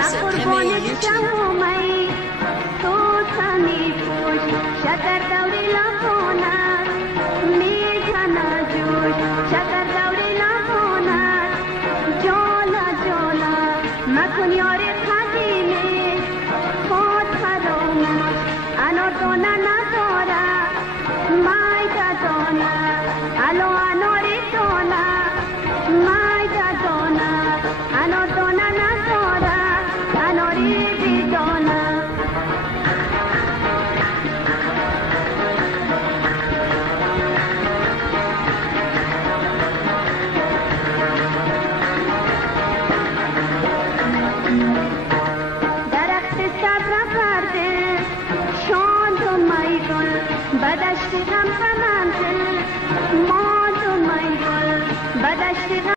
music, come in YouTube. تو تمی پوش شکر دوری لبونت میکنه جوش شکر دوری لبونت جالا جالا مکن یاری قدیمی خود فراموش انو دونه نداره مایده دونه الو انوری دونه مایده دونه انو دونه نداره انوری دونه بدشت غم منزل